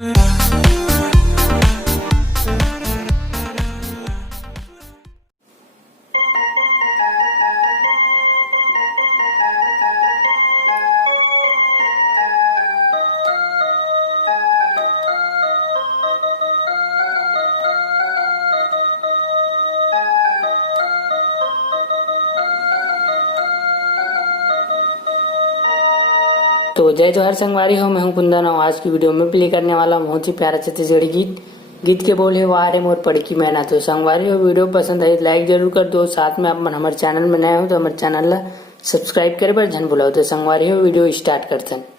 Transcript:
तो जय जोहर संगवारी हो, मैं हूं कुंदन और आज की वीडियो में प्ले करने वाला बहुत ही प्यारा छत्तीसगढ़ी गीत के बोल है वाह रे मोर पड़की मैना। तो संगवारी हो, वीडियो पसंद आई लाइक जरूर कर दो। साथ में आप हमारे चैनल में नए हो तो हमारे चैनल ला सब्सक्राइब करे पर झन भुलाओ। तो संगवारी हो, वीडियो स्टार्ट करते हैं।